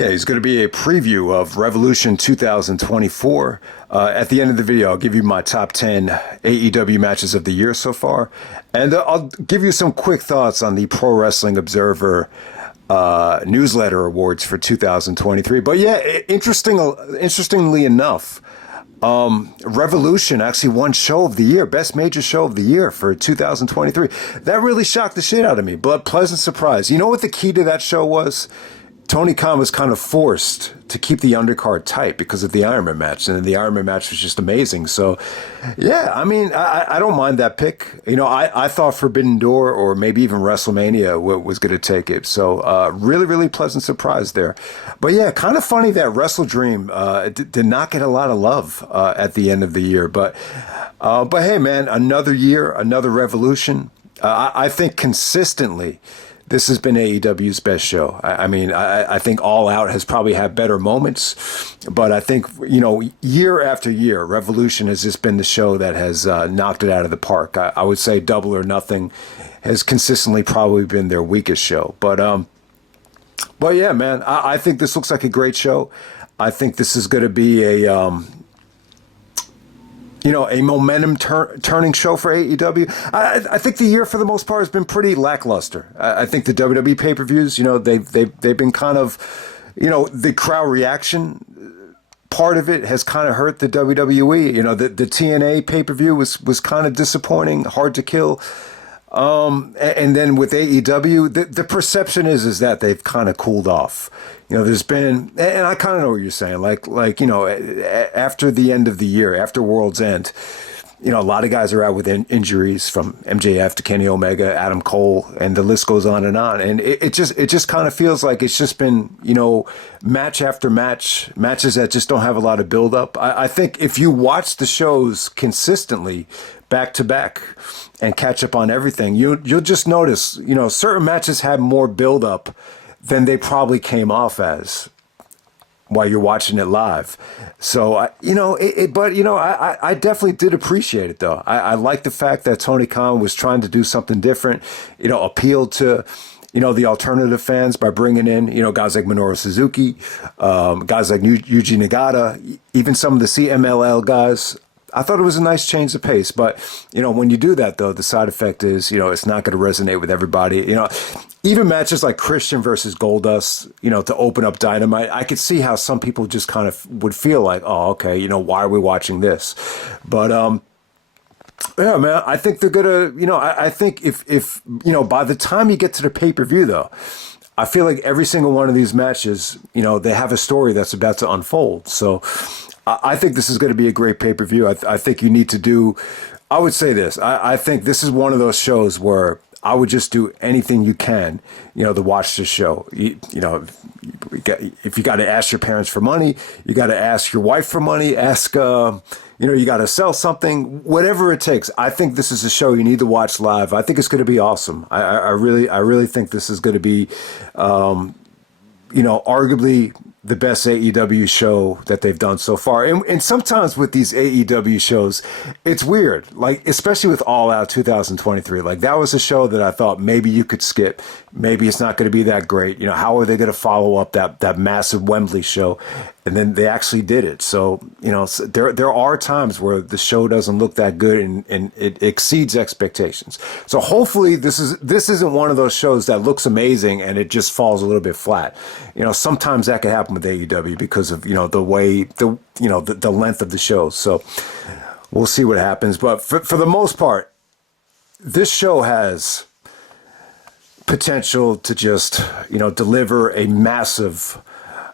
Okay, it's going to be a preview of Revolution 2024. At the end of the video, I'll give you my top 10 AEW matches of the year so far. And I'll give you some quick thoughts on the Pro Wrestling Observer newsletter awards for 2023. But yeah, interestingly enough, Revolution actually won show of the year, best major show of the year for 2023. That really shocked the shit out of me, but pleasant surprise. You know what the key to that show was? Tony Khan was kind of forced to keep the undercard tight because of the Ironman match, and the Ironman match was just amazing. So, yeah, I mean, I don't mind that pick. You know, I thought Forbidden Door or maybe even WrestleMania was going to take it. So, really, really pleasant surprise there. But yeah, kind of funny that Wrestle Dream did not get a lot of love at the end of the year. But hey, man, another year, another revolution. I think consistently, this has been AEW's best show. I mean, I think All Out has probably had better moments, but I think, you know, year after year, Revolution has just been the show that has knocked it out of the park. I would say Double or Nothing has consistently probably been their weakest show. But yeah, man, I think this looks like a great show. I think this is going to be a momentum turning show for AEW. I think the year for the most part has been pretty lackluster. I think the WWE pay-per-views, you know, they've been kind of, you know, the crowd reaction part of it has kind of hurt the WWE. You know, the TNA pay-per-view was kind of disappointing, hard to kill. And then with AEW, the perception is that they've kind of cooled off. You know, there's been, and I kind of know what you're saying, like, you know, after the end of the year, after World's End, you know, a lot of guys are out with injuries from MJF to Kenny Omega, Adam Cole, and the list goes on. And it just kind of feels like it's just been, you know, match after match, matches that just don't have a lot of buildup. I think if you watch the shows consistently back to back and catch up on everything, you'll just notice, you know, certain matches have more buildup than they probably came off as while you're watching it live. So, I definitely did appreciate it, though. I like the fact that Tony Khan was trying to do something different, you know, appeal to, you know, the alternative fans by bringing in, you know, guys like Minoru Suzuki, guys like Yuji Nagata, even some of the CMLL guys. I thought it was a nice change of pace, but, you know, when you do that, though, the side effect is, you know, it's not going to resonate with everybody. You know, even matches like Christian versus Goldust, you know, to open up Dynamite, I could see how some people just kind of would feel like, oh, okay, you know, why are we watching this? But, yeah, man, I think they're going to, you know, I think if, you know, by the time you get to the pay-per-view, though, I feel like every single one of these matches, you know, they have a story that's about to unfold. So I think this is going to be a great pay-per-view. I think you need to do, I would say this, I think this is one of those shows where I would just do anything you can, you know, to watch this show. You know, if you got to ask your parents for money, you got to ask your wife for money, you know, you got to sell something, whatever it takes. I think this is a show you need to watch live. I think it's going to be awesome. I really think this is going to be, you know, arguably the best AEW show that they've done so far. And sometimes with these AEW shows, it's weird, like, especially with All Out 2023. Like, that was a show that I thought maybe you could skip. Maybe it's not going to be that great. You know, how are they going to follow up that massive Wembley show? And then they actually did it. So, you know, there are times where the show doesn't look that good and it exceeds expectations. So hopefully this isn't one of those shows that looks amazing and it just falls a little bit flat. You know, sometimes that can happen with AEW because of, you know, the way, the length of the show. So we'll see what happens. But for the most part, this show has potential to just, you know, deliver a massive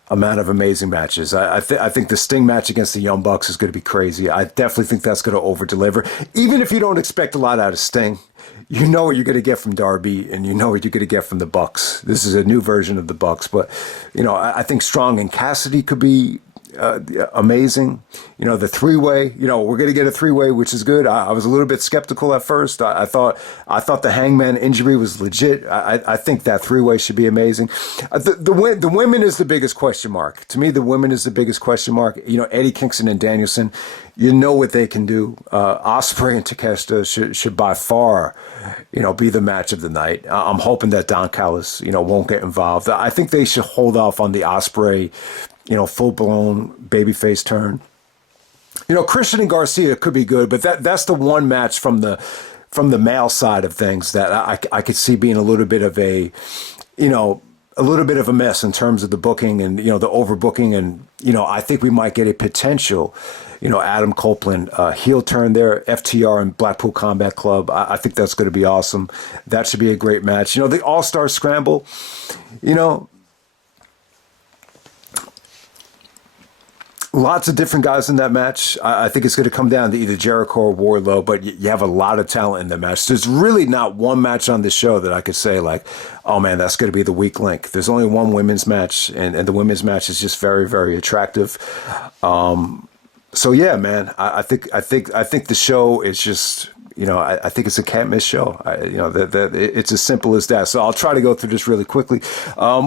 amount of amazing matches. I think the Sting match against the Young Bucks is going to be crazy. I definitely think that's going to over-deliver. Even if you don't expect a lot out of Sting, you know what you're going to get from Darby, and you know what you're going to get from the Bucks. This is a new version of the Bucks, but, you know, I think Strong and Cassidy could be amazing. The three-way, we're going to get a three-way, which is good. I was a little bit skeptical at first. I thought the Hangman injury was legit. I think that three-way should be amazing. The women is the biggest question mark. To me, the women is the biggest question mark. Eddie Kingston and Danielson, you know what they can do. Ospreay and Takeshita should by far, be the match of the night. I'm hoping that Don Callis, won't get involved. I think they should hold off on the Ospreay, full-blown babyface turn. Christian and Garcia could be good, but that's the one match from the male side of things that I could see being a little bit of a mess in terms of the booking and, the overbooking. And, I think we might get a potential, Adam Copeland heel turn there, FTR and Blackpool Combat Club. I think that's going to be awesome. That should be a great match. The All-Star Scramble, lots of different guys in that match. I think it's going to come down to either Jericho or Wardlow, but you have a lot of talent in the match. There's really not one match on this show that I could say like, oh man, that's going to be the weak link. There's only one women's match, and the women's match is just very, very attractive. So yeah, man, I think the show is just, I think it's a can't miss show. It's as simple as that. So I'll try to go through this really quickly.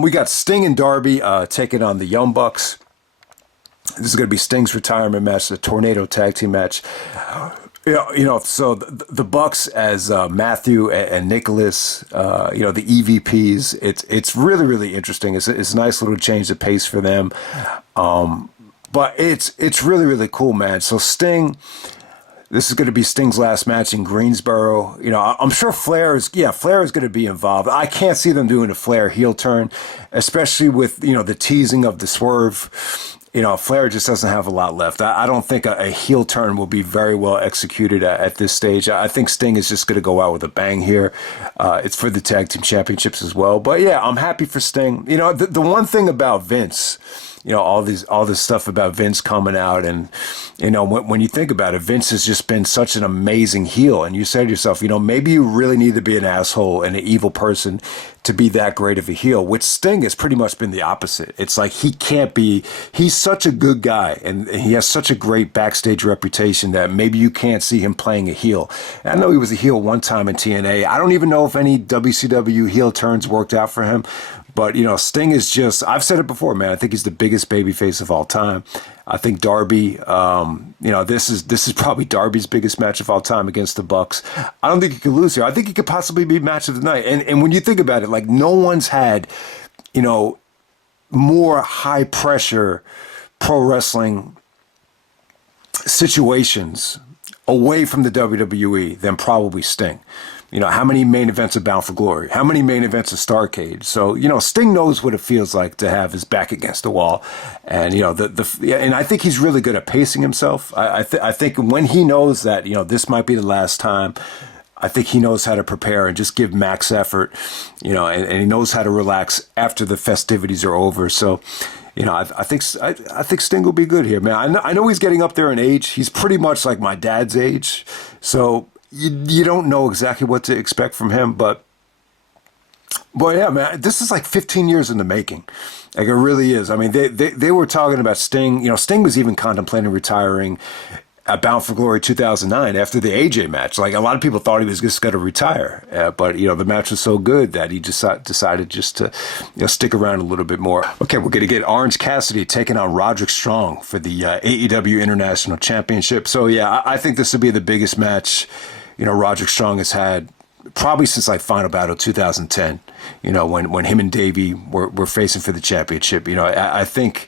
We got Sting and Darby taking on the Young Bucks. This is going to be Sting's retirement match, the Tornado Tag Team match. So the Bucks as Matthew and Nicholas, the EVPs. It's really, really interesting. It's a nice little change of pace for them. But it's really, really cool, man. So Sting, this is going to be Sting's last match in Greensboro. I'm sure Flair is going to be involved. I can't see them doing a Flair heel turn, especially with, the teasing of the Swerve. Flair just doesn't have a lot left. I don't think a heel turn will be very well executed at this stage. I think Sting is just going to go out with a bang here. It's for the tag team championships as well. But yeah, I'm happy for Sting. The one thing about Vince, all this stuff about Vince coming out, and when you think about it, Vince has just been such an amazing heel, and you say to yourself, maybe you really need to be an asshole and an evil person to be that great of a heel, which Sting has pretty much been the opposite. It's like he's such a good guy, and he has such a great backstage reputation that maybe you can't see him playing a heel. And I know he was a heel one time in TNA. I don't even know if any WCW heel turns worked out for him. But, Sting is just, I've said it before, man, I think he's the biggest babyface of all time. I think Darby, this is probably Darby's biggest match of all time against the Bucks. I don't think he could lose here. I think he could possibly be match of the night. And when you think about it, like no one's had, more high pressure pro wrestling situations away from the WWE than probably Sting. How many main events are Bound for Glory? How many main events are Starrcade? So, Sting knows what it feels like to have his back against the wall. And, and I think he's really good at pacing himself. I think when he knows that, this might be the last time, I think he knows how to prepare and just give max effort, and he knows how to relax after the festivities are over. So, I think Sting will be good here, man. I know he's getting up there in age. He's pretty much like my dad's age. So, you don't know exactly what to expect from him, but yeah, man, this is like 15 years in the making. Like it really is. I mean, they were talking about Sting. Sting was even contemplating retiring at Bound for Glory 2009 after the AJ match. Like a lot of people thought he was just going to retire, but the match was so good that he just decided just to stick around a little bit more. Okay, we're going to get Orange Cassidy taking on Roderick Strong for the AEW International Championship. So yeah, I think this will be the biggest match Roderick Strong has had probably since like Final Battle 2010, when him and Davey were facing for the championship. I think,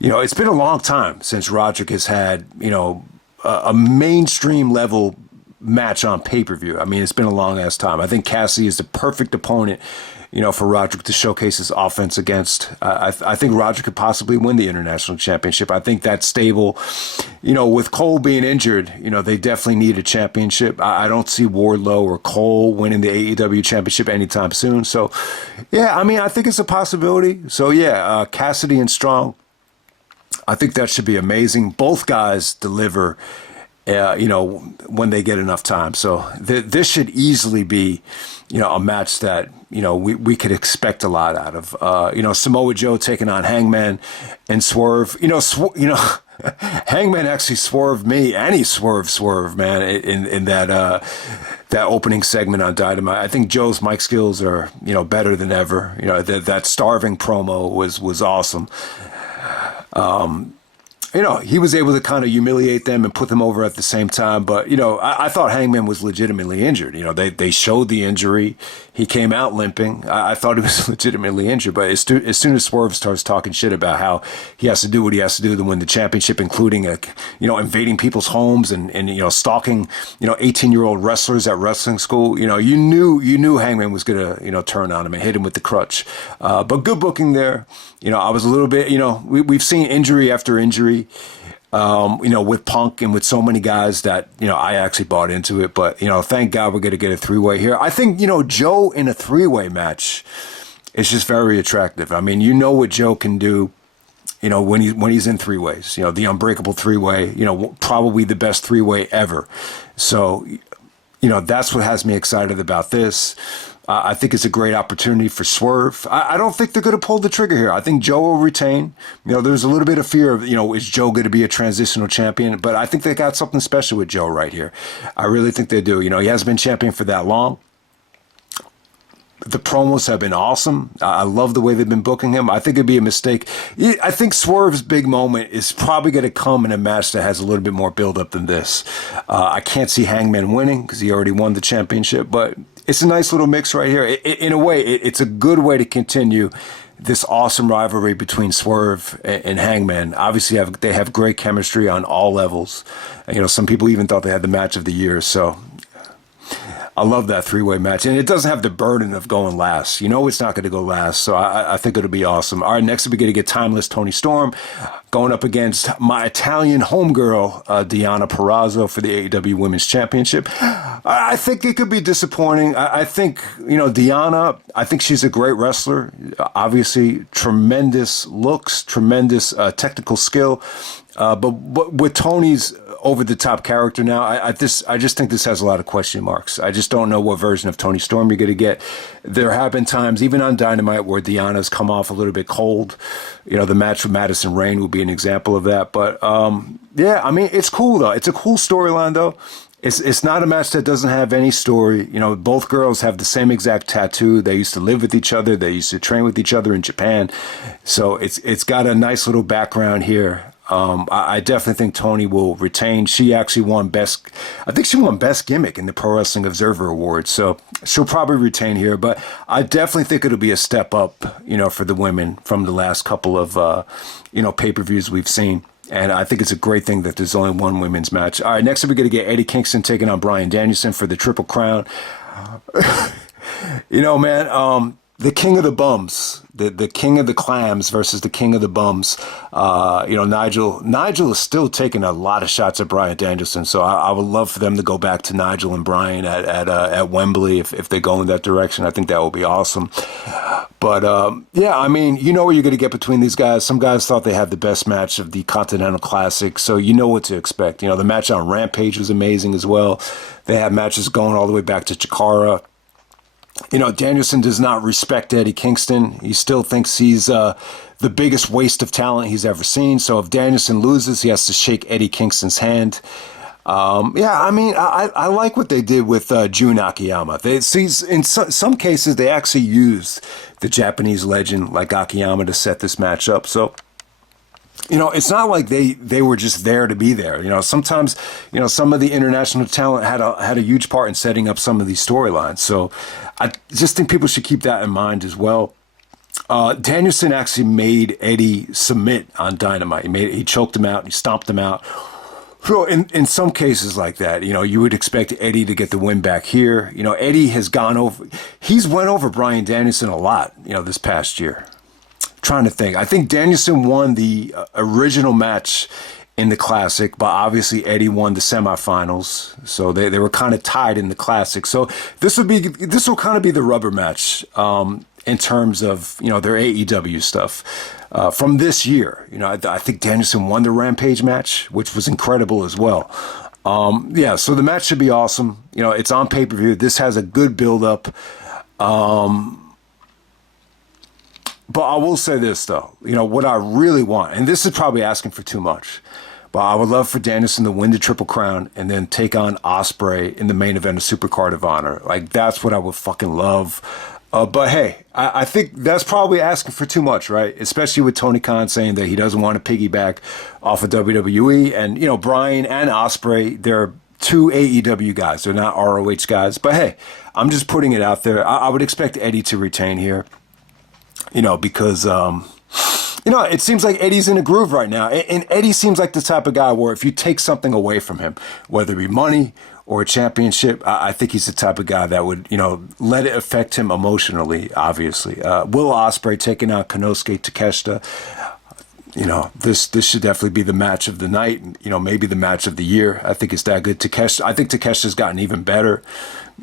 it's been a long time since Roderick has had, a mainstream level match on pay-per-view. I mean, it's been a long ass time. I think Cassidy is the perfect opponent, for Roderick to showcase his offense against. I think Roderick could possibly win the international championship. I think that stable, with Cole being injured, they definitely need a championship. I don't see Wardlow or Cole winning the AEW championship anytime soon. So, yeah, I mean, I think it's a possibility. So, yeah, Cassidy and Strong, I think that should be amazing. Both guys deliver when they get enough time. So this should easily be, a match that, we could expect a lot out of. Samoa Joe taking on Hangman and Swerve. Hangman actually swerved me, and he swerved, man, in that opening segment on Dynamite. I think Joe's mic skills are, better than ever. That starving promo was awesome. He was able to kind of humiliate them and put them over at the same time. But, I thought Hangman was legitimately injured. They showed the injury. He came out limping. I thought he was legitimately injured. But as soon as Swerve starts talking shit about how he has to do what he has to do to win the championship, including, invading people's homes and stalking, 18-year-old wrestlers at wrestling school, you knew Hangman was going to, turn on him and hit him with the crutch. But good booking there. I was a little bit, we've seen injury after injury, with Punk and with so many guys that, I actually bought into it. But, thank God we're going to get a three-way here. I think, Joe in a three-way match is just very attractive. I mean, what Joe can do, when he's in three ways, the unbreakable three-way, probably the best three-way ever. So, that's what has me excited about this. I think it's a great opportunity for Swerve. I don't think they're going to pull the trigger here. I think Joe will retain. There's a little bit of fear of, is Joe going to be a transitional champion? But I think they got something special with Joe right here. I really think they do. He hasn't been champion for that long. The promos have been awesome. I love the way they've been booking him. I think it'd be a mistake. I think Swerve's big moment is probably going to come in a match that has a little bit more build-up than this. I can't see Hangman winning because he already won the championship, but it's a nice little mix right here. In a way, it's a good way to continue this awesome rivalry between Swerve and Hangman. Obviously, they have great chemistry on all levels. Some people even thought they had the match of the year, so I love that three-way match. And it doesn't have the burden of going last. It's not going to go last, so I think it'll be awesome. All right, next we're going to get Timeless Toni Storm going up against my Italian homegirl, Deonna Purazzo, for the AEW Women's Championship. I think it could be disappointing. I think, Deonna, I think she's a great wrestler. Obviously, tremendous looks, tremendous technical skill. But with Tony's over-the-top character now, I just think this has a lot of question marks. I just don't know what version of Toni Storm you're going to get. There have been times, even on Dynamite, where Deonna's come off a little bit cold. The match with Madison Rayne would be an example of that. But, it's cool, though. It's a cool storyline, though. It's not a match that doesn't have any story. Both girls have the same exact tattoo. They used to live with each other. They used to train with each other in Japan. So it's got a nice little background here. I definitely think Toni will retain. She actually won best gimmick in the Pro Wrestling Observer Awards. So she'll probably retain here, but I definitely think it'll be a step up, for the women from the last couple of, pay-per-views we've seen. And I think it's a great thing that there's only one women's match. All right, next up we're going to get Eddie Kingston taking on Bryan Danielson for the Triple Crown. The king of the bums, the king of the clams versus the king of the bums. Nigel is still taking a lot of shots at Bryan Danielson, so I would love for them to go back to Nigel and Bryan at Wembley if they go in that direction. I think that would be awesome. But where you're going to get between these guys. Some guys thought they had the best match of the Continental Classic, so you know what to expect. The match on Rampage was amazing as well. They had matches going all the way back to Chikara. Danielson does not respect Eddie Kingston. He still thinks he's the biggest waste of talent he's ever seen. So if Danielson loses, he has to shake Eddie Kingston's hand. I like what they did with Jun Akiyama. In some cases, they actually used the Japanese legend like Akiyama to set this match up. So it's not like they were just there to be there. Sometimes, some of the international talent had a huge part in setting up some of these storylines. So I just think people should keep that in mind as well. Danielson actually made Eddie submit on Dynamite. He choked him out. He stomped him out. So in some cases like that, you would expect Eddie to get the win back here. Eddie has he's went over Bryan Danielson a lot, this past year. Trying to think. I think Danielson won the original match in the Classic, but obviously Eddie won the semifinals, so they were kind of tied in the Classic. So this will kind of be the rubber match in terms of their AEW stuff from this year. I think Danielson won the Rampage match, which was incredible as well. Yeah, so the match should be awesome. You know, it's on pay-per-view. This has a good build-up. But I will say this, though. You know, what I really want, and this is probably asking for too much, but I would love for Danielson to win the Triple Crown and then take on Ospreay in the main event of Supercard of Honor. Like, that's what I would fucking love. But hey, I think that's probably asking for too much, right? Especially with Tony Khan saying that he doesn't want to piggyback off of WWE. And, you know, Bryan and Ospreay, they're two AEW guys. They're not ROH guys. But hey, I'm just putting it out there. I would expect Eddie to retain here, you know, because, you know, it seems like Eddie's in a groove right now. And Eddie seems like the type of guy where if you take something away from him, whether it be money or a championship, I think he's the type of guy that would, you know, let it affect him emotionally, obviously. Will Ospreay taking out Konosuke Takeshita. You know, this should definitely be the match of the night, you know, maybe the match of the year. I think it's that good. I think Takeshita's gotten even better,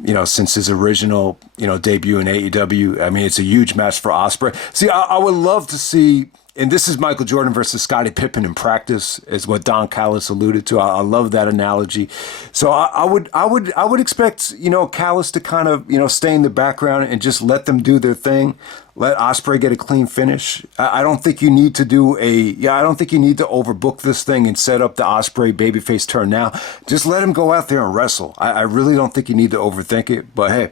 you know, since his original, you know, debut in AEW. I mean, it's a huge match for Ospreay. See, I would love to see, and this is Michael Jordan versus Scottie Pippen in practice, is what Don Callis alluded to. I love that analogy. So I would expect, you know, Callis to kind of, you know, stay in the background and just let them do their thing. Let Ospreay get a clean finish. I don't think you need to I don't think you need to overbook this thing and set up the Ospreay babyface turn now. Just let him go out there and wrestle. I really don't think you need to overthink it. But hey,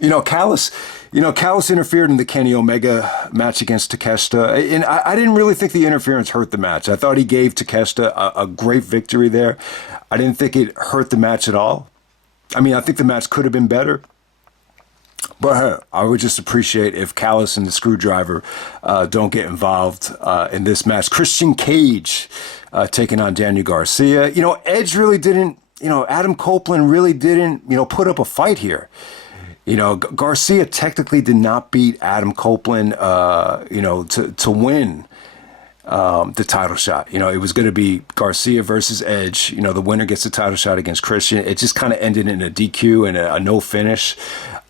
you know, Callis interfered in the Kenny Omega match against Takeshita. And I didn't really think the interference hurt the match. I thought he gave Takeshita a great victory there. I didn't think it hurt the match at all. I mean, I think the match could have been better. But I would just appreciate if Callis and the Screwdriver don't get involved in this match. Christian Cage taking on Daniel Garcia. You know, Edge really didn't, you know, Adam Copeland really didn't, you know, put up a fight here. You know, Garcia technically did not beat Adam Copeland, you know, to win the title shot. You know, it was going to be Garcia versus Edge. You know, the winner gets the title shot against Christian. It just kind of ended in a DQ and a no finish.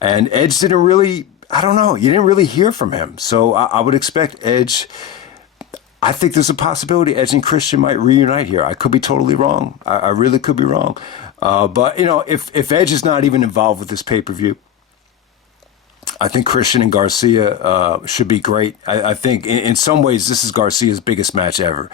And Edge didn't really, I don't know, you didn't really hear from him. So I would expect Edge, I think there's a possibility Edge and Christian might reunite here. I could be totally wrong. I really could be wrong. But, you know, if Edge is not even involved with this pay-per-view, I think Christian and Garcia should be great. I think in some ways this is Garcia's biggest match ever.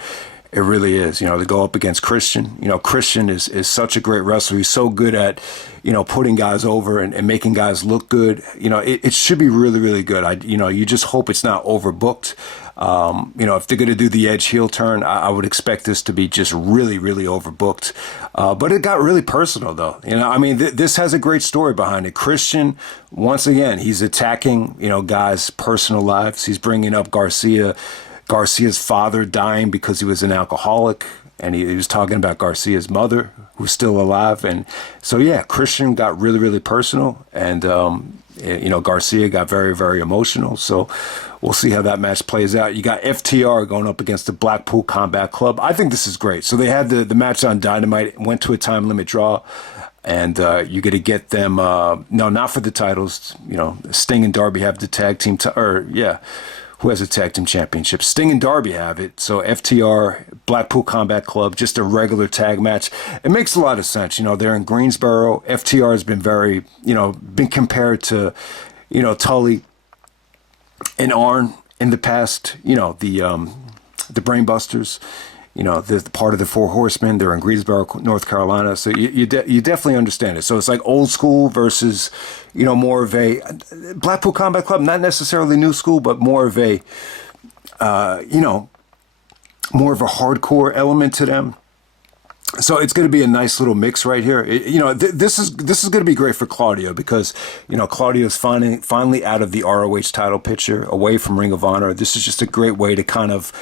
It really is. You know, to go up against Christian. You know, Christian is such a great wrestler. He's so good at, you know, putting guys over and making guys look good. You know, it should be really, really good. You know, you just hope it's not overbooked. You know, if they're going to do the Edge heel turn, I would expect this to be just really, really overbooked. But it got really personal, though. You know, I mean, this has a great story behind it. Christian, once again, he's attacking, you know, guys' personal lives. He's bringing up Garcia's father dying because he was an alcoholic. And he was talking about Garcia's mother, who's still alive. And so, yeah, Christian got really, really personal. And, you know, Garcia got very, very emotional. So we'll see how that match plays out. You got FTR going up against the Blackpool Combat Club. I think this is great. So they had the match on Dynamite, went to a time limit draw. And you're going to get them, no, not for the titles. You know, Sting and Darby have the tag team, who has a tag team championship. Sting and Darby have it. So FTR, Blackpool Combat Club, just a regular tag match. It makes a lot of sense. You know, they're in Greensboro. FTR has been very, you know, been compared to, you know, Tully and Arn in the past. You know, the Brainbusters. You know, they're part of the Four Horsemen. They're in Greensboro, North Carolina. So you definitely understand it. So it's like old school versus, you know, more of a Blackpool Combat Club, not necessarily new school, but more of a, you know, more of a hardcore element to them. So it's going to be a nice little mix right here. You know, this is going to be great for Claudio because, you know, Claudio's finally out of the ROH title picture, away from Ring of Honor. This is just a great way to kind of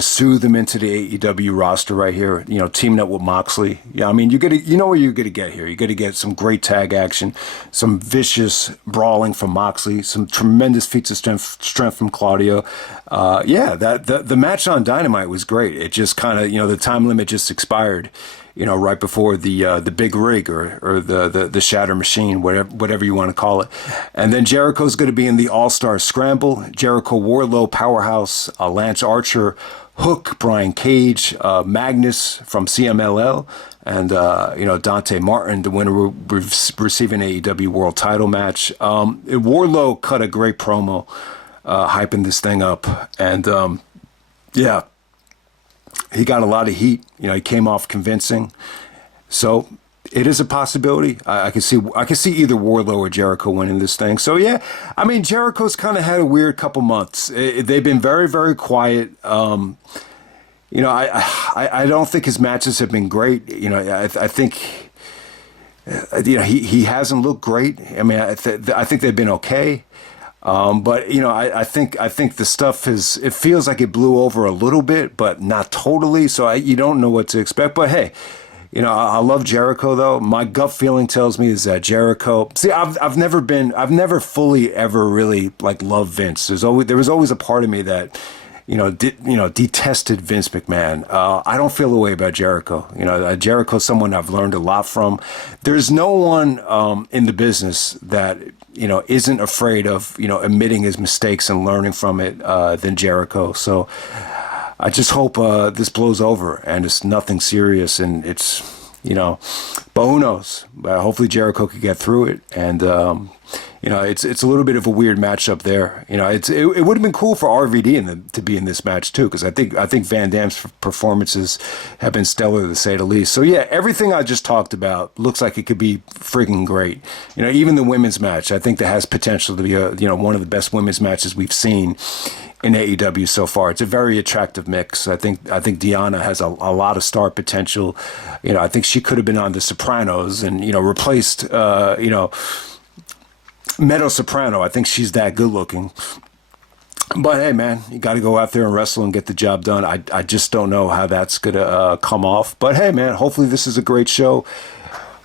soothe them into the AEW roster right here, you know, teaming up with Moxley. Yeah, I mean, you know what you're going to get here. You're going to get some great tag action, some vicious brawling from Moxley, some tremendous feats of strength from Claudio. Yeah, the match on Dynamite was great. It just kind of, you know, the time limit just expired, you know, right before the big rig or the shatter machine, whatever you want to call it. And then Jericho's going to be in the All-Star Scramble. Jericho, Wardlow, Powerhouse, Lance Archer, Hook, Brian Cage, Magnus from CMLL, and Dante Martin, the winner, will receive an AEW World Title match. Wardlow cut a great promo, hyping this thing up, and yeah, he got a lot of heat. He came off convincing, so it is a possibility. I can see either Wardlow or Jericho winning this thing. So yeah, I mean, Jericho's kind of had a weird couple months. They've been very, very quiet. I don't think his matches have been great. I think he hasn't looked great. I mean, I think they've been okay. But I think the stuff it feels like it blew over a little bit, but not totally. So you don't know what to expect. But hey, I love Jericho though. My gut feeling tells me is that Jericho. See, I've never fully ever really loved Vince. There was always a part of me that detested Vince McMahon. I don't feel the way about Jericho. Jericho's someone I've learned a lot from. There's no one in the business that isn't afraid of admitting his mistakes and learning from it than Jericho. So I just hope this blows over and it's nothing serious, and it's but who knows? Hopefully Jericho could get through it, and it's a little bit of a weird matchup there. It would have been cool for RVD to be in this match too, because I think Van Dam's performances have been stellar to say the least. So yeah, everything I just talked about looks like it could be freaking great. Even the women's match, I think that has potential to be one of the best women's matches we've seen in AEW so far. It's a very attractive mix. I think Deonna has a lot of star potential. I think she could have been on The Sopranos and replaced Meadow Soprano. I think she's that good looking. But hey, man, you got to go out there and wrestle and get the job done. I just don't know how that's gonna come off. But hey, man, hopefully this is a great show.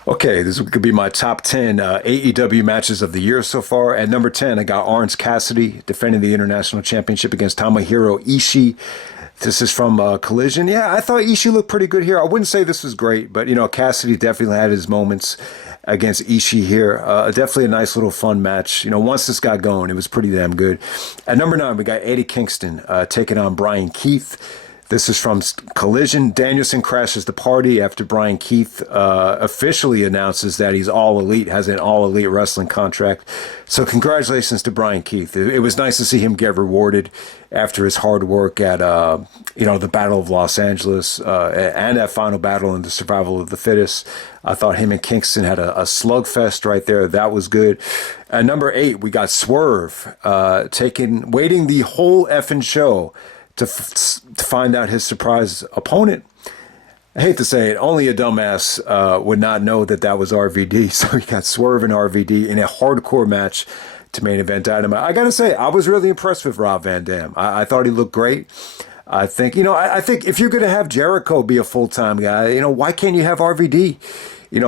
Okay, this could be my top 10 AEW matches of the year so far. At number 10, I got Orange Cassidy defending the International Championship against Tomohiro Ishii. This is from Collision. Yeah, I thought Ishii looked pretty good here. I wouldn't say this was great, but, Cassidy definitely had his moments against Ishii here. Definitely a nice little fun match. Once this got going, it was pretty damn good. At number 9, we got Eddie Kingston taking on Bryan Keith. This is from Collision. Danielson crashes the party after Bryan Keith officially announces that he's all elite, has an all elite wrestling contract. So congratulations to Bryan Keith. It was nice to see him get rewarded after his hard work at the Battle of Los Angeles and that final battle in the Survival of the Fittest. I thought him and Kingston had a slugfest right there. That was good. At number 8, we got Swerve waiting the whole effing show to find out his surprise opponent. I hate to say it, only a dumbass would not know that was RVD. So you got Swerve and RVD in a hardcore match to main event Dynamite. I gotta say, I was really impressed with Rob Van Dam. I thought he looked great. I think if you're gonna have Jericho be a full-time guy, why can't you have RVD,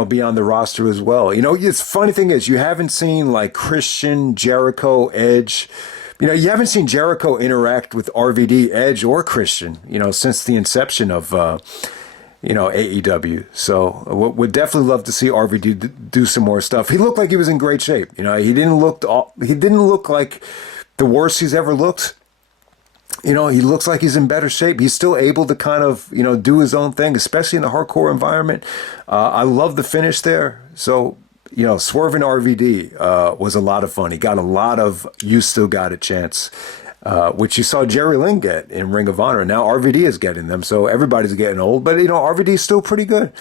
be on the roster as well? It's funny thing is, you haven't seen Christian, Jericho, Edge. You haven't seen Jericho interact with RVD, Edge, or Christian, since the inception of, AEW. So would definitely love to see RVD do some more stuff. He looked like he was in great shape. He didn't look like the worst he's ever looked. He looks like he's in better shape. He's still able to kind of, do his own thing, especially in the hardcore environment. I love the finish there. So, Swerve and RVD was a lot of fun. He got a lot of "you still got a chance," which you saw Jerry Lynn get in Ring of Honor. Now RVD is getting them, so everybody's getting old. But RVD is still pretty good.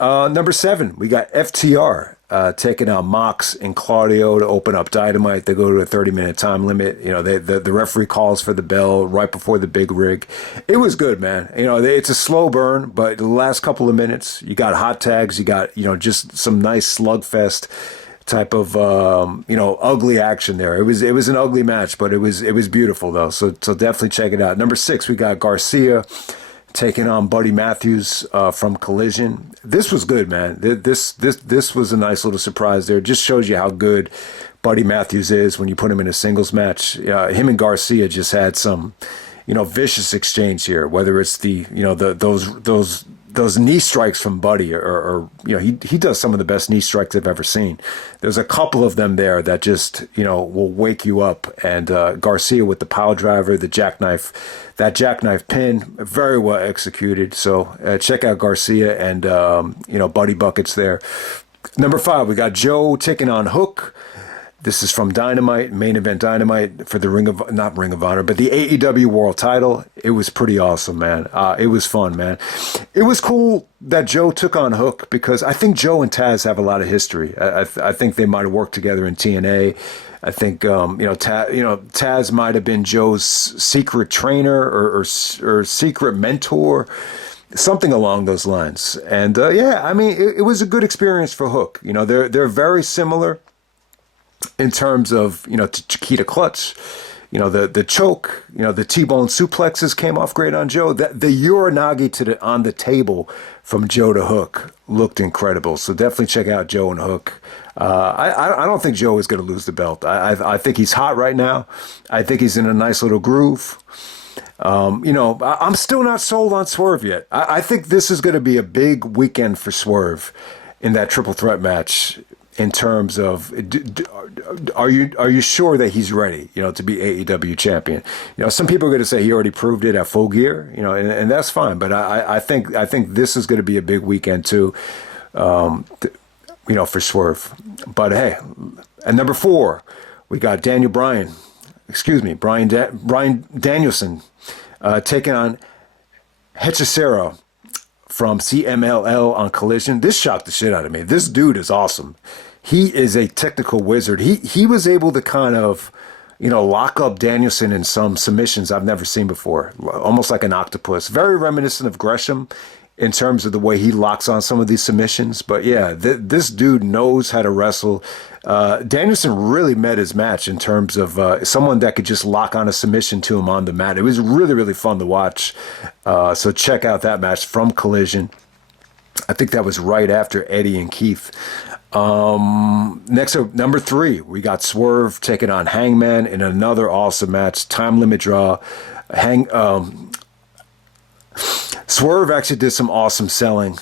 Number 7, we got FTR taking on Mox and Claudio to open up Dynamite. They go to a 30-minute time limit. The referee calls for the bell right before the big rig. It was good, man. It's a slow burn, but the last couple of minutes, you got hot tags. You got, just some nice slugfest type of, ugly action there. It was an ugly match, but it was beautiful though. So definitely check it out. Number 6, we got Garcia taking on Buddy Matthews from Collision. This was good, man. This was a nice little surprise there. It just shows you how good Buddy Matthews is when you put him in a singles match. Him and Garcia just had some, vicious exchange here. Whether it's those those knee strikes from Buddy are he does some of the best knee strikes I've ever seen. There's a couple of them there that just, will wake you up. And Garcia with the pile driver, that jackknife pin, very well executed. So check out Garcia and, Buddy Buckets there. Number 5, we got Joe taking on Hook. This is from Dynamite, main event Dynamite for the not Ring of Honor, but the AEW World Title. It was pretty awesome, man. It was fun, man. It was cool that Joe took on Hook because I think Joe and Taz have a lot of history. I think they might have worked together in TNA. I think Taz might have been Joe's secret trainer or secret mentor, something along those lines. And it was a good experience for Hook. They're very similar in terms of, to Chiquita Clutch, the choke, the T-bone suplexes came off great on Joe. The Uranagi on the table from Joe to Hook looked incredible. So definitely check out Joe and Hook. I don't think Joe is going to lose the belt. I think he's hot right now. I think he's in a nice little groove. I'm still not sold on Swerve yet. I think this is going to be a big weekend for Swerve in that triple threat match. In terms of, are you sure that he's ready, to be AEW champion? Some people are going to say he already proved it at Full Gear, and that's fine. But I think this is going to be a big weekend too, for Swerve. But hey, at number 4, we got Bryan Danielson taking on Hechicero from CMLL on Collision. This shocked the shit out of me. This dude is awesome. He is a technical wizard. He was able to kind of, lock up Danielson in some submissions I've never seen before, almost like an octopus. Very reminiscent of Gresham in terms of the way he locks on some of these submissions. But yeah, this dude knows how to wrestle. Danielson really met his match in terms of someone that could just lock on a submission to him on the mat. It was really, really fun to watch. So check out that match from Collision. I think that was right after Eddie and Keith. Next up, number 3, we got Swerve taking on Hangman in another awesome match, time limit draw. Swerve actually did some awesome selling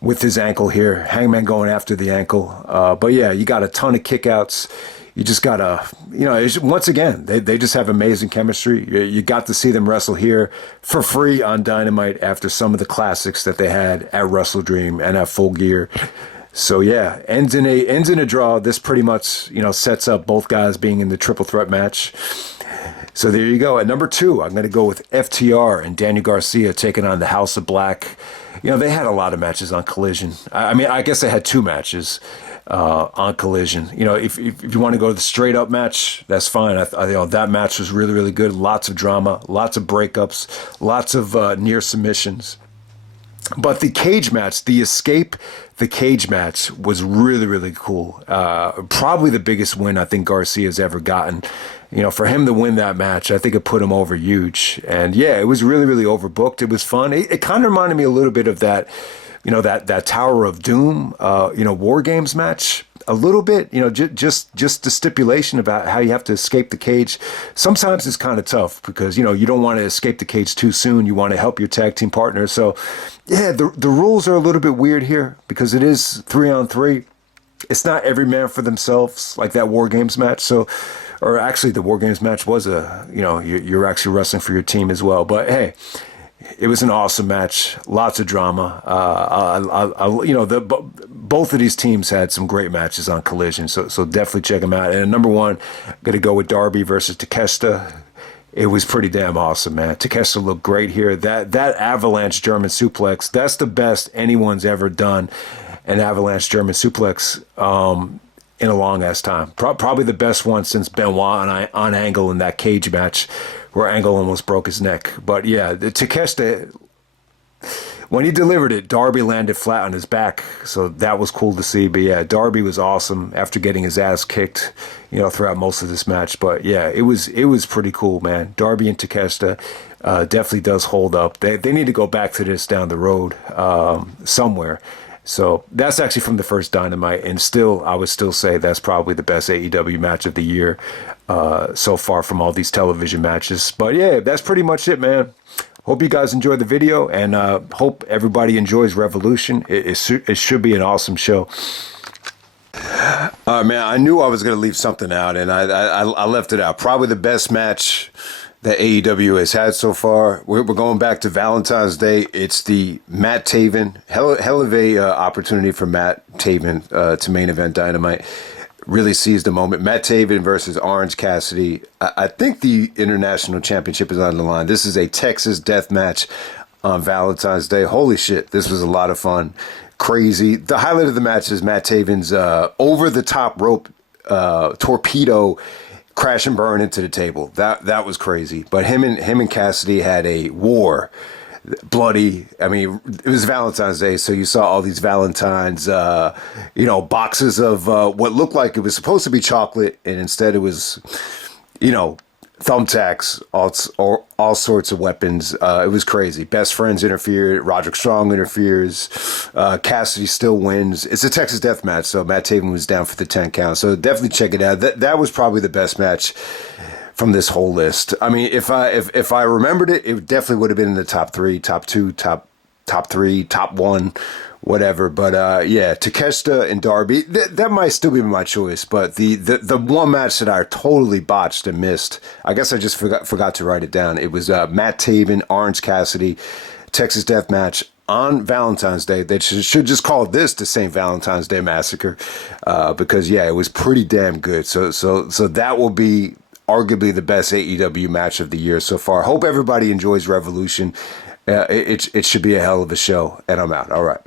with his ankle here. Hangman going after the ankle. But yeah, you got a ton of kickouts. You just got to, once again, they just have amazing chemistry. You got to see them wrestle here for free on Dynamite after some of the classics that they had at Wrestle Dream and at Full Gear. So yeah, ends in a draw. This pretty much, sets up both guys being in the triple threat match. So there you go. At number 2, I'm going to go with FTR and Daniel Garcia taking on the House of Black. They had a lot of matches on Collision. I guess they had 2 matches on Collision. If you want to go to the straight up match, that's fine. That match was really, really good. Lots of drama, lots of breakups, lots of near submissions. But the cage match, the cage match was really, really cool. Probably the biggest win I think Garcia's ever gotten. For him to win that match, I think it put him over huge. And yeah, it was really, really overbooked. It was fun. It kind of reminded me a little bit of that, that Tower of Doom, War Games match. A little bit, just the stipulation about how you have to escape the cage. Sometimes it's kind of tough because, you don't want to escape the cage too soon. You want to help your tag team partner. So, yeah, the rules are a little bit weird here because it is 3-on-3. It's not every man for themselves like that War Games match. So, or actually the War Games match was you're actually wrestling for your team as well. But hey, it was an awesome match. Lots of drama. Both of these teams had some great matches on Collision, so definitely check them out. And at number 1, I'm going to go with Darby versus Takeshita. It was pretty damn awesome, man. Takeshita looked great here. That avalanche German suplex, that's the best anyone's ever done, an avalanche German suplex in a long-ass time. Probably the best one since Benoit on Angle in that cage match where Angle almost broke his neck. But yeah, the Takeshita, when he delivered it, Darby landed flat on his back, so that was cool to see. But yeah, Darby was awesome after getting his ass kicked, throughout most of this match. But yeah, it was pretty cool, man. Darby and Takeshita definitely does hold up. They need to go back to this down the road somewhere. So that's actually from the first Dynamite, and I would still say that's probably the best AEW match of the year so far from all these television matches. But yeah, that's pretty much it, man. hope you guys enjoyed the video, and hope everybody enjoys Revolution. It should be an awesome show. Man, I knew I was going to leave something out, and I left it out. Probably the best match that AEW has had so far. We're going back to Valentine's Day. It's the Matt Taven, hell of a opportunity for Matt Taven to main event Dynamite. Really seized the moment. Matt Taven versus Orange Cassidy. I think the International Championship is on the line. This is a Texas death match on Valentine's Day. Holy shit, this was a lot of fun. Crazy. The highlight of the match is Matt Taven's over the top rope torpedo crash and burn into the table. That was crazy. But him and Cassidy had a war. Bloody. I mean, it was Valentine's Day, so you saw all these Valentines, boxes of what looked like it was supposed to be chocolate, and instead it was, thumbtacks, all sorts of weapons. It was crazy. Best friends interfered. Roderick Strong interferes. Cassidy still wins. It's a Texas death match, so Matt Taven was down for the 10 count. So definitely check it out. That was probably the best match from this whole list. I mean, if I remembered it, it definitely would have been in the top 3, top 2, top 3, top 1, whatever. But yeah, Takeshita and Darby, that might still be my choice. But the one match that I totally botched and missed, I guess I just forgot to write it down. It was Matt Taven, Orange Cassidy, Texas Death Match on Valentine's Day. They should just call this the St. Valentine's Day Massacre, because yeah, it was pretty damn good. So that will be arguably the best AEW match of the year so far. Hope everybody enjoys Revolution. It should be a hell of a show, and I'm out. All right.